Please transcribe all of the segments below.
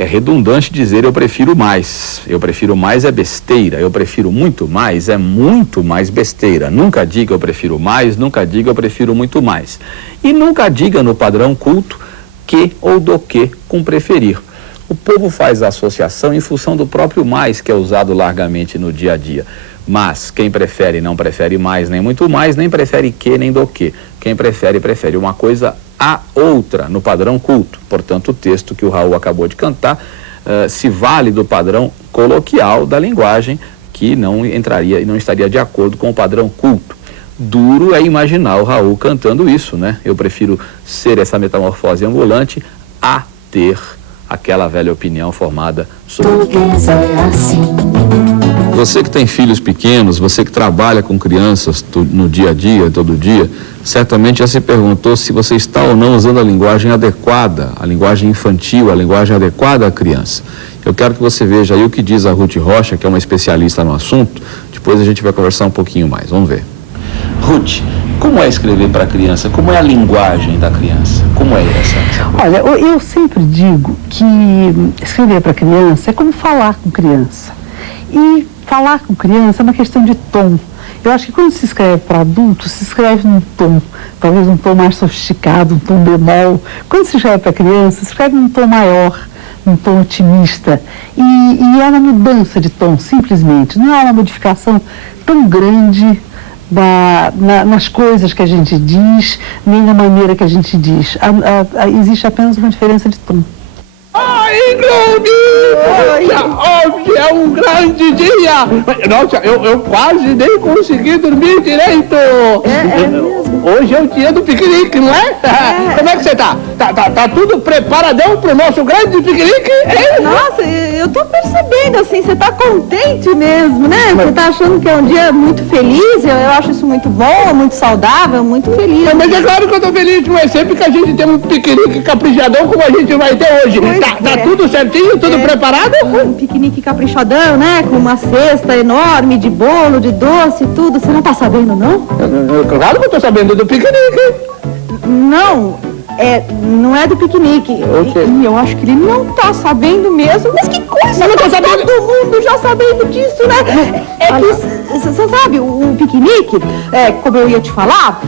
É redundante dizer eu prefiro mais. Eu prefiro mais é besteira. Eu prefiro muito mais é muito mais besteira. Nunca diga eu prefiro mais, nunca diga eu prefiro muito mais. E nunca diga no padrão culto que ou do que com preferir. O povo faz a associação em função do próprio mais que é usado largamente no dia a dia. Mas quem prefere não prefere mais nem muito mais, nem prefere que nem do que. Quem prefere, prefere uma coisa a outra no padrão culto. Portanto, o texto que o Raul acabou de cantar se vale do padrão coloquial da linguagem, que não entraria e não estaria de acordo com o padrão culto. Duro é imaginar o Raul cantando isso, né? Eu prefiro ser essa metamorfose ambulante a ter aquela velha opinião formada sobre o que é assim. Você que tem filhos pequenos, você que trabalha com crianças no dia a dia, todo dia, certamente já se perguntou se você está ou não usando a linguagem adequada, a linguagem infantil, a linguagem adequada à criança. Eu quero que você veja aí o que diz a Ruth Rocha, que é uma especialista no assunto. Depois a gente vai conversar um pouquinho mais. Vamos ver. Ruth, como é escrever para a criança? Como é a linguagem da criança? Como é essa? Olha, eu sempre digo que escrever para criança é como falar com criança. E falar com criança é uma questão de tom. Eu acho que quando se escreve para adulto, se escreve num tom, talvez um tom mais sofisticado, um tom bemol. Quando se escreve para criança, se escreve num tom maior, num tom otimista. E é uma mudança de tom, simplesmente. Não é uma modificação tão grande nas coisas que a gente diz, nem na maneira que a gente diz. Existe apenas uma diferença de tom. Ai, Glória! Hoje é um grande dia! Nossa, eu quase nem consegui dormir direito! Hoje é o dia do piquenique, não é? Como é que você tá? Tá tudo preparadão pro nosso grande piquenique? Hein? Nossa, eu tô percebendo, assim, você tá contente mesmo, né? Você tá achando que é um dia muito feliz, eu acho isso muito bom, muito saudável, muito feliz. Mas é claro que eu tô feliz, não é sempre que a gente tem um piquenique caprichadão como a gente vai ter hoje. Tá tudo certinho, tudo preparado? Um piquenique caprichadão, né? Com uma cesta enorme de bolo, de doce, tudo. Você não tá sabendo, não? Claro que eu tô sabendo do piquenique. Não, não é do piquenique. E eu acho que ele não tá sabendo mesmo. Mas que coisa! Eu não tô sabendo. Todo mundo já sabendo disso, né? É que, você sabe, o piquenique, como eu ia te falar,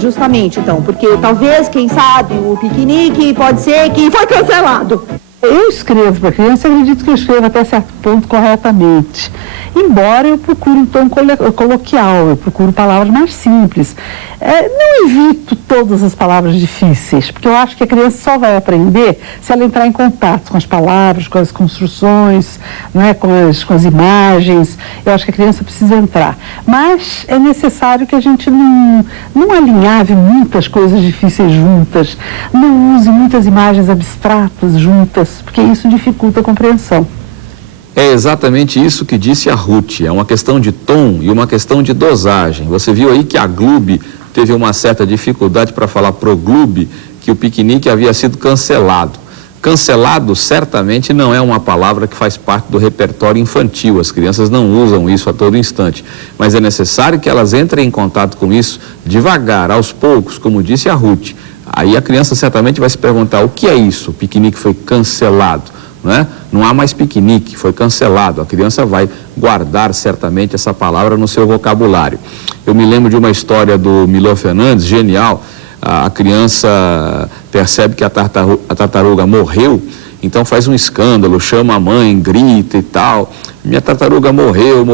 justamente então, porque talvez, quem sabe, o piquenique pode ser que foi cancelado. Eu escrevo para criança e acredito que eu escrevo até certo ponto corretamente. Embora eu procure um tom coloquial, eu procuro palavras mais simples. Não evito todas as palavras difíceis, porque eu acho que a criança só vai aprender se ela entrar em contato com as palavras, com as construções, não é? com as imagens. Eu acho que a criança precisa entrar. Mas é necessário que a gente não alinhave muitas coisas difíceis juntas, não use muitas imagens abstratas juntas, porque isso dificulta a compreensão. É exatamente isso que disse a Ruth, é uma questão de tom e uma questão de dosagem. Você viu aí que a Globo teve uma certa dificuldade para falar pro Globo que o piquenique havia sido cancelado. Cancelado certamente não é uma palavra que faz parte do repertório infantil, as crianças não usam isso a todo instante, mas é necessário que elas entrem em contato com isso devagar, aos poucos, como disse a Ruth. Aí a criança certamente vai se perguntar, o que é isso? O piquenique foi cancelado. Não há mais piquenique, foi cancelado. A criança vai guardar certamente essa palavra no seu vocabulário. Eu me lembro de uma história do Milor Fernandes, genial. A criança percebe que a tartaruga morreu, então faz um escândalo, chama a mãe, grita e tal. Minha tartaruga morreu.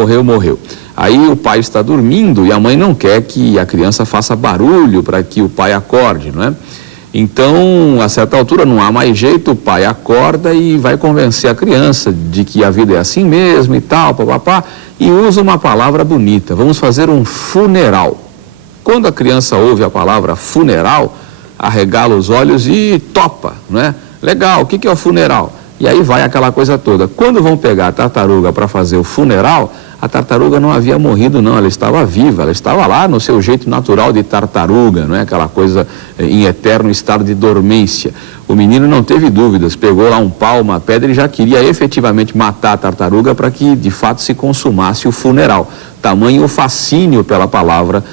Aí o pai está dormindo e a mãe não quer que a criança faça barulho para que o pai acorde, não é? Então, a certa altura, não há mais jeito, o pai acorda e vai convencer a criança de que a vida é assim mesmo e tal, papapá, e usa uma palavra bonita, vamos fazer um funeral. Quando a criança ouve a palavra funeral, arregala os olhos e topa, não é? Legal, o que é o funeral? E aí vai aquela coisa toda. Quando vão pegar a tartaruga para fazer o funeral, a tartaruga não havia morrido não, ela estava viva, ela estava lá no seu jeito natural de tartaruga, não é aquela coisa em eterno estado de dormência. O menino não teve dúvidas, pegou lá um pau, uma pedra e já queria efetivamente matar a tartaruga para que de fato se consumasse o funeral. Tamanho o fascínio pela palavra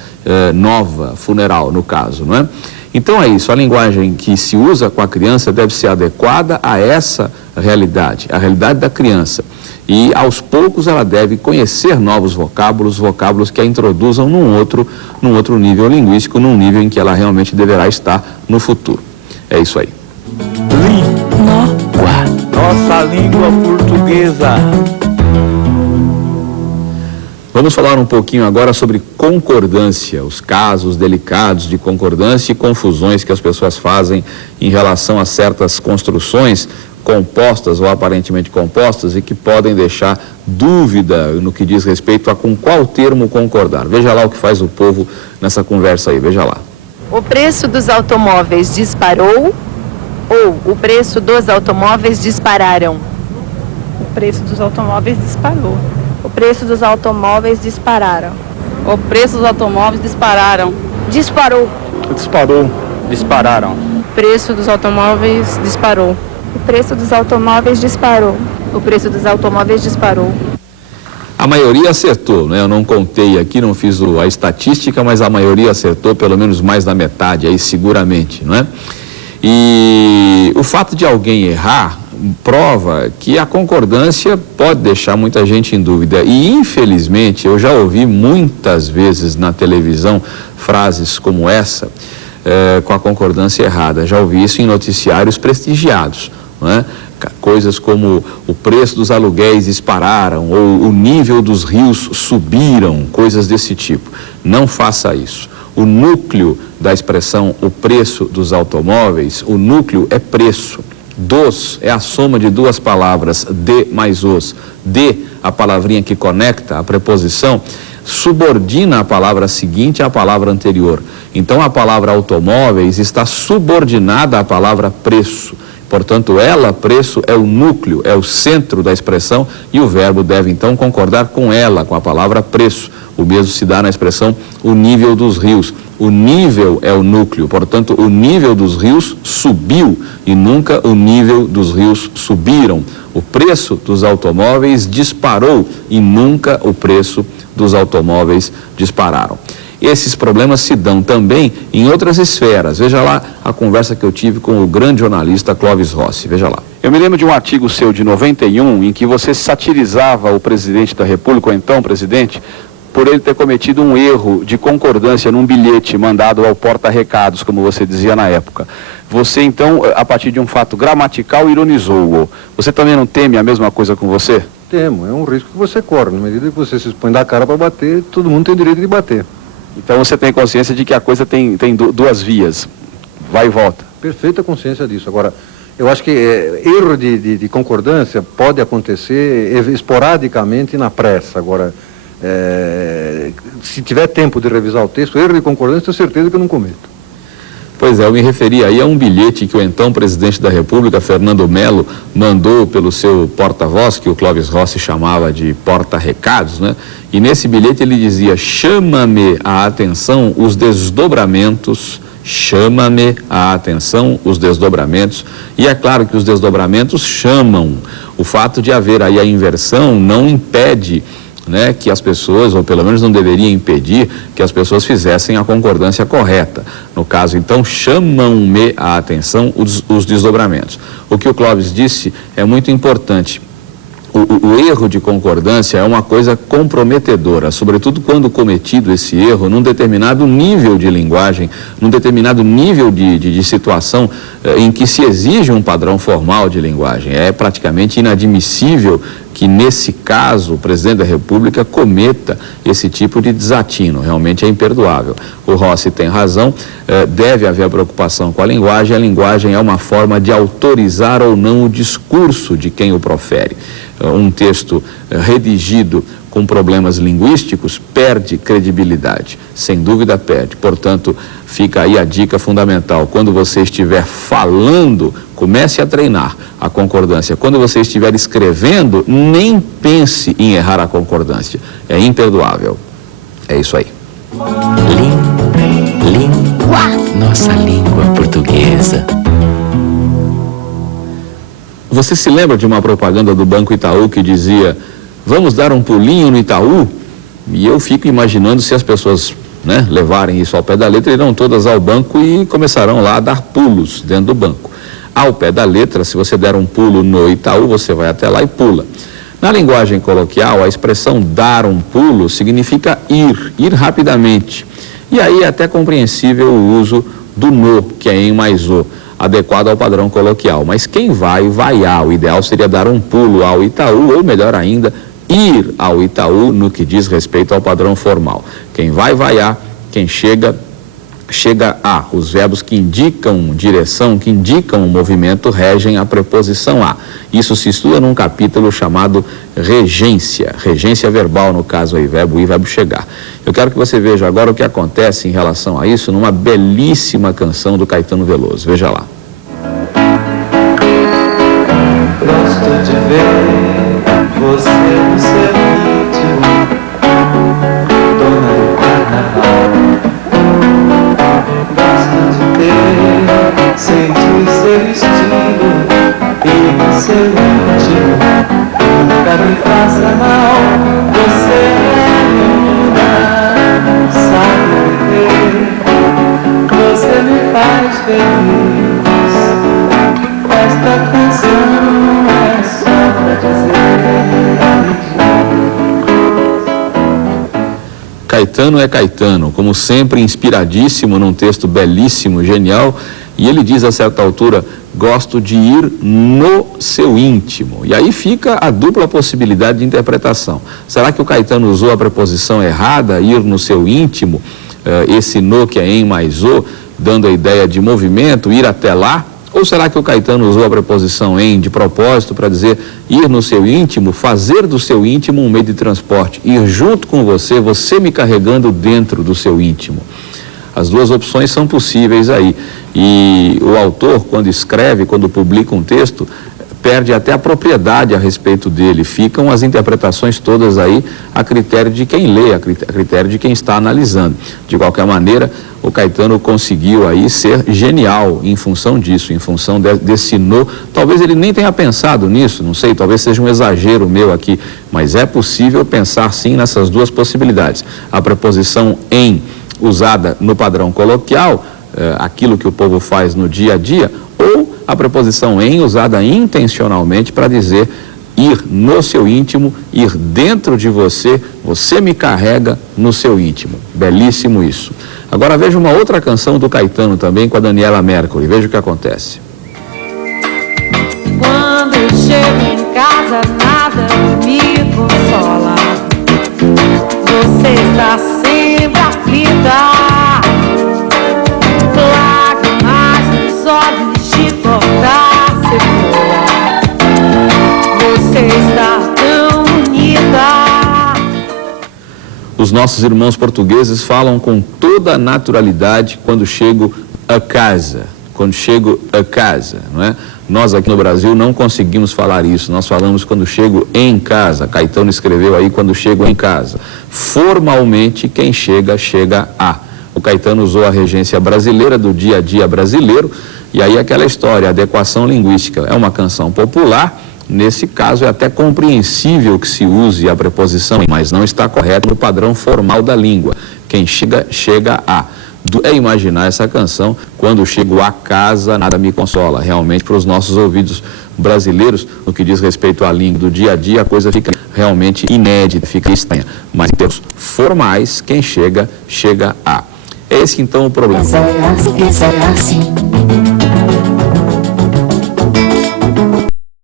nova, funeral no caso, não é? Então é isso, a linguagem que se usa com a criança deve ser adequada a essa realidade, a realidade da criança. E aos poucos ela deve conhecer novos vocábulos que a introduzam num outro nível linguístico, num nível em que ela realmente deverá estar no futuro. É isso aí. Língua, nossa língua portuguesa. Vamos falar um pouquinho agora sobre concordância, os casos delicados de concordância e confusões que as pessoas fazem em relação a certas construções compostas ou aparentemente compostas e que podem deixar dúvida no que diz respeito a com qual termo concordar. Veja lá o que faz o povo nessa conversa aí, veja lá. O preço dos automóveis disparou ou o preço dos automóveis dispararam? O preço dos automóveis disparou. O preço dos automóveis dispararam. O preço dos automóveis dispararam. Disparou. Disparou. Dispararam. O preço dos automóveis disparou. O preço dos automóveis disparou. O preço dos automóveis disparou. A maioria acertou, né? Eu não contei aqui, não fiz a estatística, mas a maioria acertou, pelo menos mais da metade aí, seguramente, não é? E o fato de alguém errar prova que a concordância pode deixar muita gente em dúvida. E, infelizmente, eu já ouvi muitas vezes na televisão frases como essa, com a concordância errada. Já ouvi isso em noticiários prestigiados, não é? Coisas como o preço dos aluguéis dispararam ou o nível dos rios subiram, coisas desse tipo. Não faça isso. O núcleo da expressão o preço dos automóveis, o núcleo é preço. Dos é a soma de duas palavras, de mais os. De, a palavrinha que conecta, a preposição, subordina a palavra seguinte à palavra anterior. Então a palavra automóveis está subordinada à palavra preço. Portanto, ela, preço, é o núcleo, é o centro da expressão e o verbo deve então concordar com ela, com a palavra preço. O mesmo se dá na expressão o nível dos rios. O nível é o núcleo, portanto, o nível dos rios subiu e nunca o nível dos rios subiram. O preço dos automóveis disparou e nunca o preço dos automóveis dispararam. Esses problemas se dão também em outras esferas. Veja lá a conversa que eu tive com o grande jornalista Clóvis Rossi. Veja lá. Eu me lembro de um artigo seu de 91 em que você satirizava o presidente da República, ou então presidente, por ele ter cometido um erro de concordância num bilhete mandado ao porta-recados, como você dizia na época. Você, então, a partir de um fato gramatical, ironizou-o. Você também não teme a mesma coisa com você? Temo, é um risco que você corre. Na medida que você se expõe da cara para bater, todo mundo tem direito de bater. Então você tem consciência de que a coisa tem duas vias, vai e volta. Perfeita consciência disso. Agora, eu acho que erro de concordância pode acontecer esporadicamente na pressa. Agora, se tiver tempo de revisar o texto, erro de concordância, tenho certeza que eu não cometo. Pois é, eu me referi aí a um bilhete que o então presidente da República, Fernando Melo, mandou pelo seu porta-voz, que o Clóvis Rossi chamava de porta-recados, né? E nesse bilhete ele dizia: chama-me a atenção os desdobramentos, chama-me a atenção os desdobramentos. E é claro que os desdobramentos chamam. O fato de haver aí a inversão não impede, né, que as pessoas, ou pelo menos não deveria impedir, que as pessoas fizessem a concordância correta. No caso, então, chamam-me a atenção os desdobramentos. O que o Clóvis disse é muito importante. O erro de concordância é uma coisa comprometedora, sobretudo quando cometido esse erro num determinado nível de linguagem, num determinado nível de situação em que se exige um padrão formal de linguagem. É praticamente inadmissível que, nesse caso, o presidente da República cometa esse tipo de desatino. Realmente é imperdoável. O Rossi tem razão, deve haver preocupação com a linguagem é uma forma de autorizar ou não o discurso de quem o profere. Um texto redigido com problemas linguísticos perde credibilidade, sem dúvida perde. Portanto, fica aí a dica fundamental: quando você estiver falando, comece a treinar a concordância. Quando você estiver escrevendo, nem pense em errar a concordância. É imperdoável. É isso aí. Língua, nossa língua portuguesa. Você se lembra de uma propaganda do Banco Itaú que dizia: vamos dar um pulinho no Itaú? E eu fico imaginando se as pessoas né, levarem isso ao pé da letra, irão todas ao banco e começarão lá a dar pulos dentro do banco. Ao pé da letra, se você der um pulo no Itaú, você vai até lá e pula. Na linguagem coloquial, a expressão dar um pulo significa ir rapidamente. E aí é até compreensível o uso do no, que é em mais o, adequado ao padrão coloquial. Mas quem vaiar. O ideal seria dar um pulo ao Itaú, ou melhor ainda, ir ao Itaú no que diz respeito ao padrão formal. Quem vaiar, quem chega a. Os verbos que indicam direção, que indicam o movimento, regem a preposição a. Isso se estuda num capítulo chamado regência verbal, no caso aí, verbo ir, verbo chegar. Eu quero que você veja agora o que acontece em relação a isso numa belíssima canção do Caetano Veloso. Veja lá. Gosto de ver você no seu ritmo, dona do carnaval. Gosto de ter, sentir seu estilo e seu íntimo. Nunca me faça mal, você é linda, sabe viver, você me faz feliz. Esta canção é só pra dizer. Caetano é Caetano, como sempre inspiradíssimo num texto belíssimo, genial, e ele diz a certa altura, gosto de ir no seu íntimo. E aí fica a dupla possibilidade de interpretação. Será que o Caetano usou a preposição errada, ir no seu íntimo, esse no que é em mais o, dando a ideia de movimento, ir até lá? Ou será que o Caetano usou a preposição em de propósito para dizer ir no seu íntimo, fazer do seu íntimo um meio de transporte, ir junto com você, você me carregando dentro do seu íntimo? As duas opções são possíveis aí. E o autor, quando escreve, quando publica um texto, perde até a propriedade a respeito dele. Ficam as interpretações todas aí a critério de quem lê, a critério de quem está analisando. De qualquer maneira, o Caetano conseguiu aí ser genial em função disso, em função desse no. Talvez ele nem tenha pensado nisso, não sei, talvez seja um exagero meu aqui, mas é possível pensar sim nessas duas possibilidades. A preposição em, usada no padrão coloquial, aquilo que o povo faz no dia a dia, ou a preposição em, usada intencionalmente para dizer ir no seu íntimo, ir dentro de você, você me carrega no seu íntimo. Belíssimo isso. Agora veja uma outra canção do Caetano também com a Daniela Mercury, veja o que acontece. Quando eu chego em casa, nada me consola. Você está sempre aflita. Lágrimas nos olhos de cortar cebola. Você está tão bonita. Os nossos irmãos portugueses falam com toda a naturalidade quando chego a casa. Quando chego a casa, não é? Nós aqui no Brasil não conseguimos falar isso, nós falamos quando chego em casa. Caetano escreveu aí quando chego em casa. Formalmente, quem chega, chega a. O Caetano usou a regência brasileira do dia a dia brasileiro, e aí aquela história, adequação linguística. É uma canção popular, nesse caso é até compreensível que se use a preposição, mas não está correto no padrão formal da língua. Quem chega, chega a. É imaginar essa canção, quando chego a casa, nada me consola. Realmente, para os nossos ouvidos brasileiros, no que diz respeito à língua do dia a dia, a coisa fica realmente inédita, fica estranha. Mas em termos formais, quem chega, chega a. É esse então o problema. É assim.